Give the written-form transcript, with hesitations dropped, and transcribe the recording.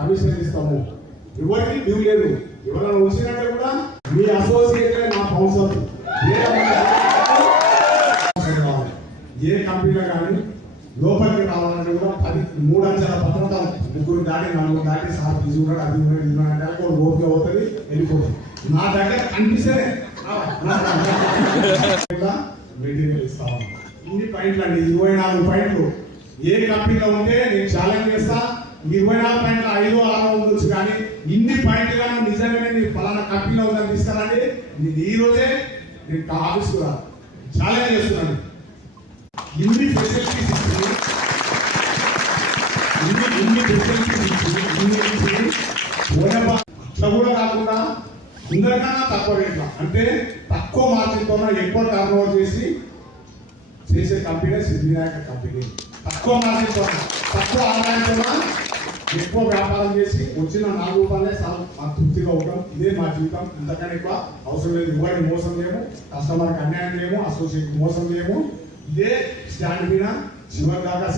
Commission ఇస్తాము. ఎవరికి due లేదు. ఎవరైనా వచ్చినట్టే కూడా మీ అసోసియేట్ మా కౌన్సిల్ ఏ కంపెనీలో కానీ లోపలికి రావాలంటే కూడా 3 అంచెల భద్రతలు 3 దాటి 4 దాటి సార్ తీసుకున్నాడు అది అంటే ఓపిక అవుతుంది వెళ్ళిపోతుంది. నా దగ్గర కనిపిస్తే మెటీరియల్ ఇస్తాము. ఇన్ని పాయింట్లు అండి, 24 పాయింట్లు. ఏ కంపెనీలో ఉంటే నేను ఛాలెంజ్ చేస్తా, 24 పాయింట్లు 5 6 ఉండొచ్చు, కానీ ఇన్ని పాయింట్లు కానీ నిజంగానే నేను ఫలానా కంపెనీలో ఉందని తీసుకురండి. నేను ఈ రోజే నేను ఆఫీస్కు రా ఛాలెంజ్ చేస్తున్నాను. ఇన్ని ఫెసిలిటీస్ ఇచ్చింది, ఇన్ని ఫెసిలిటీస్ ఇచ్చింది, అట్లా కూడా కాకుండా అందరికన్నా తక్కువ రేట్ల అంటే తక్కువ మార్జిన్తో ఎక్కువ టర్న్ ఓవర్ చేసే కంపెనీ సిద్ధివినాయక కంపెనీ. తక్కువ మార్జిన్తో తక్కువ ఆదాయంతో ఎక్కువ వ్యాపారం చేసి వచ్చిన 4 రూపాయలే చాలా తృప్తిగా ఉంటాం. ఇదే మా జీవితం. ఇంతకన్నా ఎక్కువ అవసరం లేదు. ఎవరిని మోసం చేయము, కస్టమర్కి అన్యాయం చేయము, అసోసియేట్ మోసం చేయము. ఇదే స్టాండ్ మీద చివరి దాకా